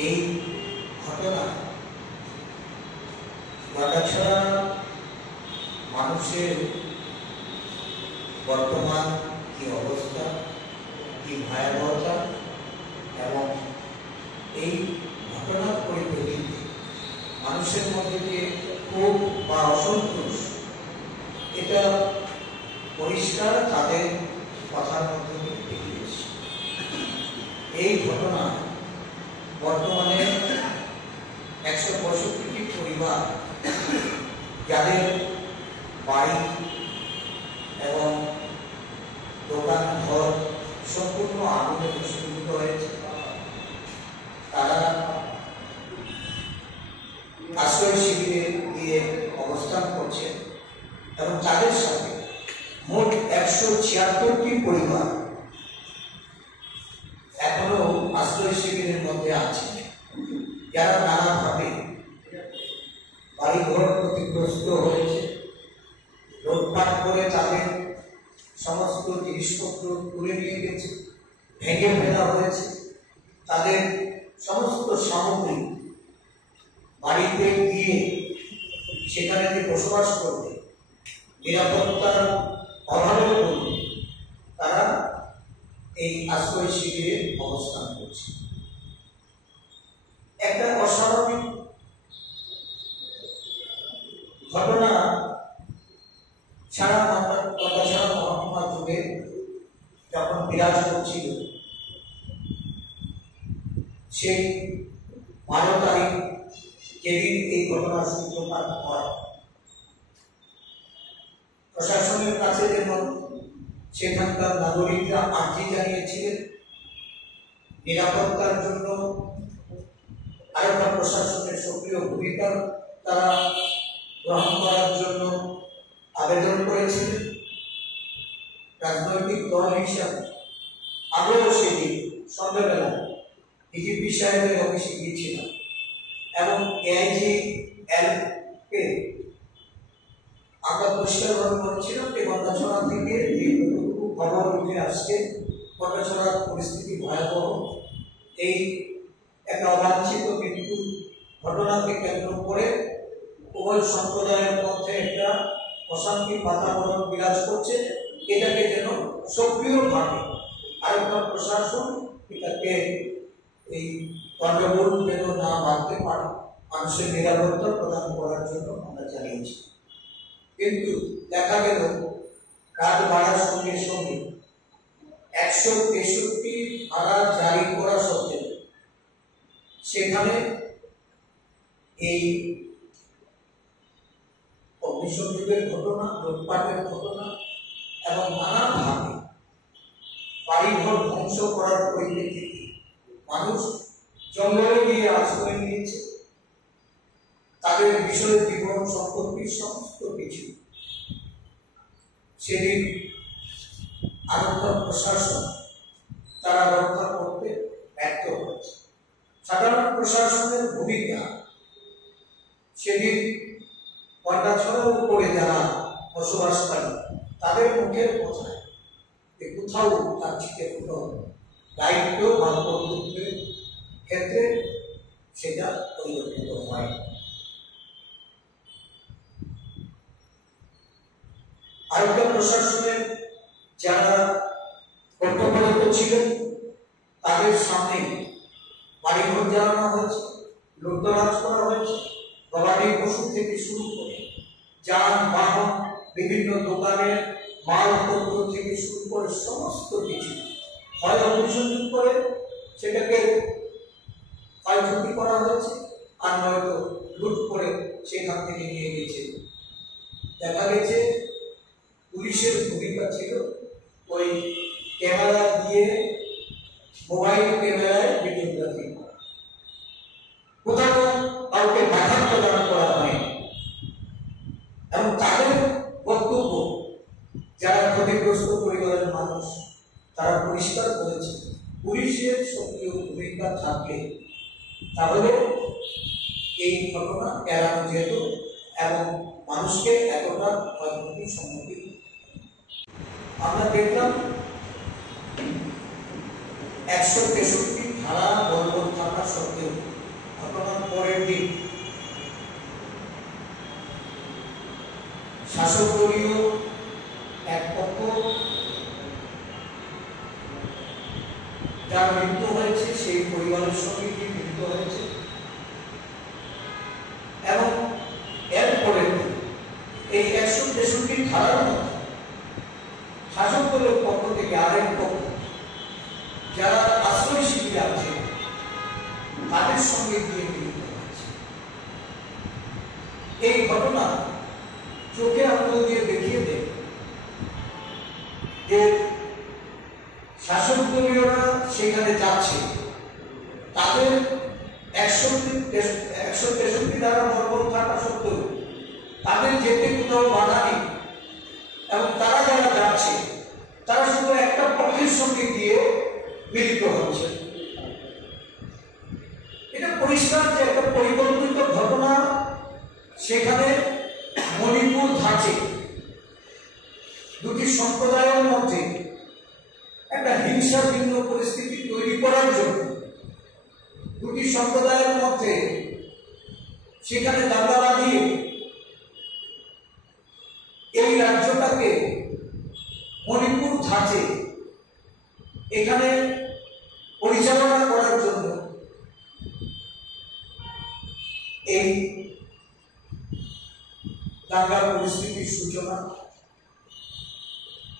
এই ঘটনা গন্ডাছড়া মানুষের বর্তমান কি অবস্থা, কি ভয়াবহতা এবং এই ঘটনার পরিপ্রেক্ষিতে মানুষের মধ্যে যে ক্ষোভ বা অসন্তোষ, এটা পরিষ্কার তাদের কথার মধ্যে দেখিয়েছে। এই ঘটনা বর্তমানে 165টি পরিবার যাদের বাড়ি এবং দোকান ঘর সম্পূর্ণ আগুনে ভস্মীভূত হয়েছে, তারা আশ্রয় শিবিরে গিয়ে অবস্থান করছে এবং তাদের সাথে মোট 176টি পরিবার এখনো আশ্রয় শিবিরের মধ্যে আছে, যারা নানাভাবে বাড়িঘর ক্ষতিগ্রস্ত হয়েছে। লুটপাট করে তাদের সমস্ত জিনিসপত্র তুলে নিয়ে গেছে, ভেঙে ফেলা হয়েছে। তাদের সমস্ত সামগ্রী বাড়িতে গিয়ে সেখানে যে বসবাস করবে, নিরাপত্তার অভাবের জন্য তারা এই আশ্রয় শিবিরে অবস্থান করছে। একটা অস্বাভাবিক ঘটনা সারা মহকুমা জুড়ে যখন বিরাজ করছিল, সেই 12 তারিখ যেদিন এই ঘটনার সূত্রপাত হয়, প্রশাসনের কাছে যেমন সেখানকার নাগরিকরা আর্জি জানিয়েছিলেন, নিরাপত্তার জন্য আরেকটা প্রশাসনের সক্রিয় ভূমিকা তারা গ্রহণ করার জন্য আবেদন করেছিলেন। রাজনৈতিক দল হিসাবে আগেও সেদিন সন্ধ্যাবেলা ডিজিপি সাহেবের অফিসে গিয়েছিলাম এবং AIGL-কে আমরা পরিষ্কারভাবে বলেছিলাম যে গন্ডাছড়া থেকে যেটুকু খবর উঠে আসছে, গন্ডাছড়ার পরিস্থিতি ভয়াবহ। এই একটা অবাঞ্ছিত মৃত্যু ঘটনাকে কেন্দ্র করে উভয় সম্প্রদায়ের মধ্যে একটা অশান্তি বাতাবরণ বিরাজ করছে। এটাকে যেন সক্রিয়ভাবে আরেকটা প্রশাসন এটাকে এই গণ্ডগোল যেন না বাড়তে পারে, মানুষের নিরাপত্তা প্রদান করার জন্য আমরা জানিয়েছি। কিন্তু দেখা গেল রাত বাড়ার সঙ্গে সঙ্গে 163 ধারা জারি করা সত্ত্বেও সেখানে এই অগ্নিসংযোগের ঘটনা, লুটপাটের ঘটনা এবং নানাভাবে বাড়িঘর ধ্বংস করার পরিপ্রেক্ষিতে মানুষ জঙ্গলে গিয়ে আশ্রয় নিয়েছে। তাদের বিষয় বিবরণ সম্পত্তির সমস্ত কিছু সেদিন আরক্ষা প্রশাসন তারা রক্ষা করতে ব্যর্থ হয়েছে। সাধারণ প্রশাসনের ভূমিকা সেদিন গন্ডাছড়ার উপরে যারা বসবাসকারী তাদের মুখের কথায় কোথাও তার ছিটে ফুটো দায়িত্ব বা কর্তব্যের ক্ষেত্রে সেটা পরিবর্তিত হয়। আরক্ষা প্রশাসনের যারা কর্তব্যরত ছিলেন তাদের সামনে বাড়িঘর জ্বালানো হয়েছে, লুটতরাজ করা হয়েছে, গবাদি পশু থেকে শুরু করে যানবাহন, বিভিন্ন দোকানের মালপত্র থেকে শুরু করে সমস্ত কিছু হয় অগ্নিসংযোগ করে সেটাকে ক্ষয়ক্ষতি করা হয়েছে, আর নয়তো লুট করে সেখান থেকে নিয়ে গেছে। দেখা গেছে পুলিশের ভূমিকা ছিল ওই ক্যামেরা দিয়ে, মোবাইল ক্যামেরায় ভিডিওগ্রাফি করা, কোথাও কাউকে বাধা প্রদান করা হয় এবং তাদের বক্তব্য যারা ক্ষতিগ্রস্ত পরিবারের মানুষ তারা পরিষ্কার করেছে পুলিশের সক্রিয় ভূমিকা থাকলে তাহলে এই ঘটনা এড়ানো যেত এবং মানুষকে এতটা ক্ষয়ক্ষতির সম্মুখীন। আমরা দেখলাম 163 ধারা বলবৎ থাকা সত্ত্বেও ঘটনার পরের দিন শাসক দলীয় এক পক্ষ যার মৃত্যু হয়েছে সেই পরিবারের সঙ্গে মিলিত হয়েছে এবং এরপরে এই 163 ধারার মধ্যে শাসক দলের পক্ষ থেকে আরেক পক্ষ যারা আশ্রয় শিবিরে আছে তাদের সঙ্গে গিয়ে মিলিত হয়েছে। এই ঘটনা চোখে আঙুল দিয়ে দেখিয়ে দেয় যে শাসক দলীয়রা সেখানে যাচ্ছে, তাদের 163 ধারা বলবৎ থাকা সত্ত্বেও তাদের যেতে কোথাও বাধা নেই এবং তারা যারা যাচ্ছে তারা শুধু একটা পক্ষের সঙ্গে গিয়ে মিলিত হচ্ছে। এটা পরিষ্কার যে একটা পরিকল্পিত ঘটনা সেখানে মণিপুর ধাঁচে দুটি সম্প্রদায়ের মধ্যে একটা হিংসাপূর্ণ পরিস্থিতি তৈরি করার জন্য, দুটি সম্প্রদায়ের মধ্যে সেখানে দাঙ্গা বাঁধিয়ে এই রাজ্যটাকে মণিপুর ধাঁচে এখানে পরিচালনা করার জন্য এই দাঙ্গার পরিস্থিতির সূচনা।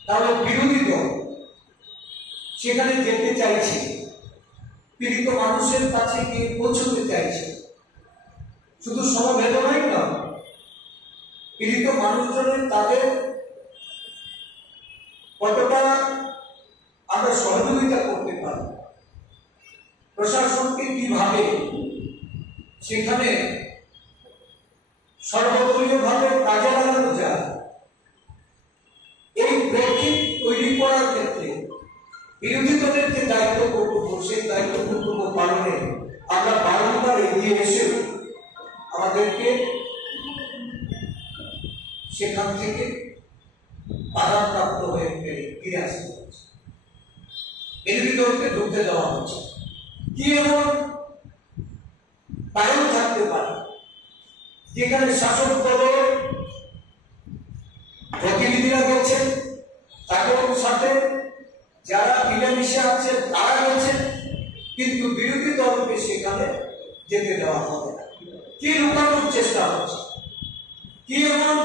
তাহলে বিরোধী দল সেখানে যেতে চাইছে, পীড়িত মানুষের কাছে গিয়ে পৌঁছতে চাইছে, শুধু সমবেদনাই নয়, পীড়িত মানুষজনের তাদের কতটা আমরা সহযোগিতা করতে পারি, প্রশাসনকে কিভাবে সেখানে সর্বদলীয়ভাবে কাজে লাগানো যায়, এই প্রেক্ষিত তৈরি করার ক্ষেত্রে বিরোধী দলের যে দায়িত্ব কর্তব্য সেই দায়িত্ব কর্তব্য পালনে আমরা বারংবার এগিয়ে এসে আমাদেরকে সেখান থেকে বাধাপ্রাপ্ত হয়ে ফিরে আসতে হচ্ছে, বিরোধী দলকে ঢুকতে দেওয়া হচ্ছে। কি এমন কারণ থাকতে পারে যেখানে শাসক দলের প্রতিনিধিরা গেছেন, তাদের সাথে যারা মিলেমিশে আছেন তারা গেছেন, কিন্তু বিরোধী দলকে সেখানে যেতে দেওয়া হবে না? কি লুকানোর চেষ্টা হচ্ছে? কি এমন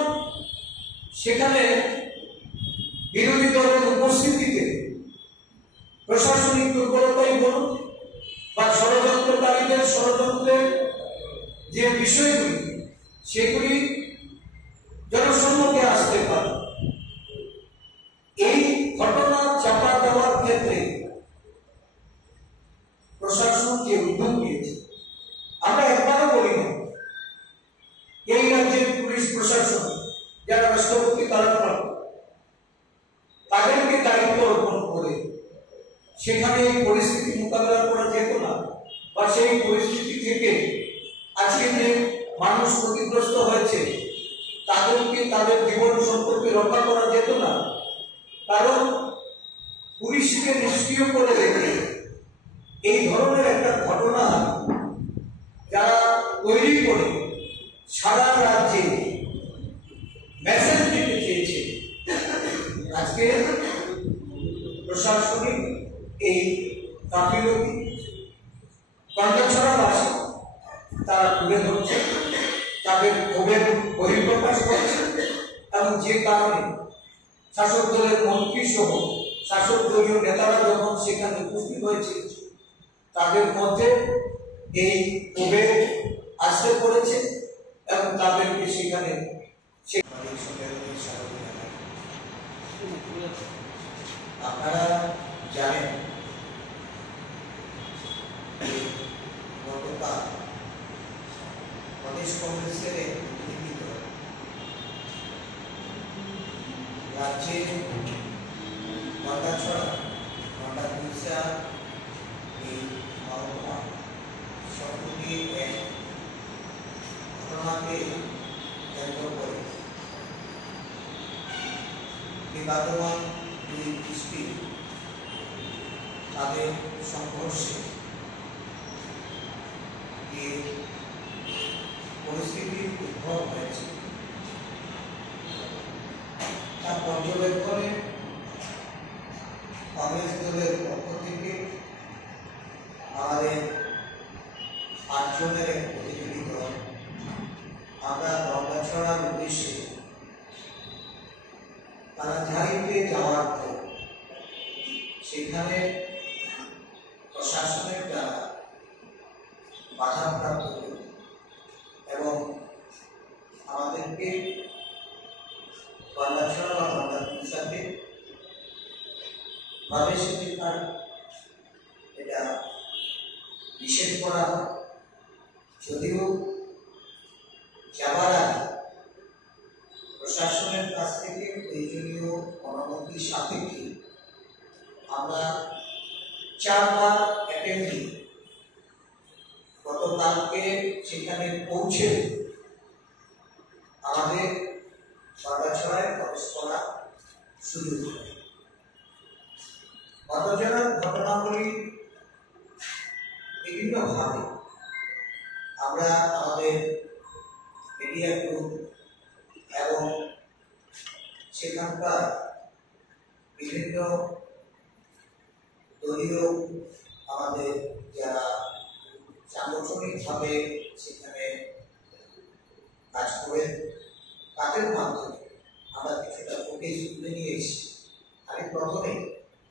সেখানে বিরোধী দলের উপস্থিতিতে প্রশাসনিক দুর্বলতাই বলুন বা ষড়যন্ত্রকারীদের ষড়যন্ত্রের যে বিষয়গুলি সেগুলি জনসম্মুখে আসতে পারে, এই ঘটনা চাপা দেওয়ার ক্ষেত্রে প্রশাসন যে উদ্যোগ নিয়েছে, আমরা একবারও বলি না এই রাজ্যের পুলিশ প্রশাসন যারা রাষ্ট্রপতি কারাপ্রাপ্ত তাদেরকে দায়িত্ব অর্পণ করে সেখানে এই পরিস্থিতি মোকাবেলা করা যেত না, বা সেই পরিস্থিতি থেকে আজকে যে মানুষ ক্ষতিগ্রস্ত হয়েছে তাদেরকে তাদের জীবন সম্পর্কে রক্ষা করা যেত না? কারণ পুলিশকে নিষ্ক্রিয় করে রেখে এই ধরনের একটা ঘটনা যারা তৈরি করে সারা রাজ্যে মেসেজ দিতে চেয়েছে, আজকে প্রশাসনিক এই গাফিলতি কণ্ঠছড়াবাসী তারা তুলে ধরছে, তাদের ক্ষোভের বহিঃপ্রকাশ করছে, এবং যে কারণে শাসক দলের মন্ত্রী সহ শাসক দলীয় নেতারা যখন সেখানে উপস্থিত হয়েছে তাদের মধ্যে এই ক্ষোভে আসতে পড়েছে এবং তাদেরকে সেখানে আপনারা জানেন গতকাল প্রদেশ কংগ্রেসের রাজ্যে ছড়া এই মহকুমা সম্প্রতি এক ঘটনাকে কেন্দ্র করে বিবাদমান দুই গোষ্ঠী তাদের সংঘর্ষে উদ্ভব হয়েছে। তার পর্যবেক্ষণে কংগ্রেস দলের পক্ষ থেকে আমাদের 8 জনের এক প্রতিনিধি দল আমরা গঙ্গাছড়ার উদ্দেশ্যে কানাঝাড়িতে যাওয়ার পর সেখানে প্রশাসনের দ্বারা বাধাপ্রাপ্ত হল এবং আমাদেরকে গঙ্গাছড়া বা গঙ্গাপুরসাতে প্রবেশাধিকার এটা নিষেধ করা হয়। যদিও যাবার আগে প্রশাসনের কাছ থেকে প্রয়োজনীয় অনুমতি সাপেক্ষে আমরা 4 বার অ্যাটেম্পে গতকালকে সেখানে পৌঁছে আমাদের গঙ্গাছড়ায় প্রবেশ করা সুযোগ হয়। গতজনের ঘটনাগুলি বিভিন্নভাবে আমরা আমাদের মিডিয়া গ্রুপ এবং সেখানকার বিভিন্ন দলীয় আমাদের যারা সাংগঠনিকভাবে সেখানে কাজ করে তাদের মাধ্যমে আমরা কিছুটা ফুটেজ তুলে নিয়ে এসেছি। আমি প্রথমে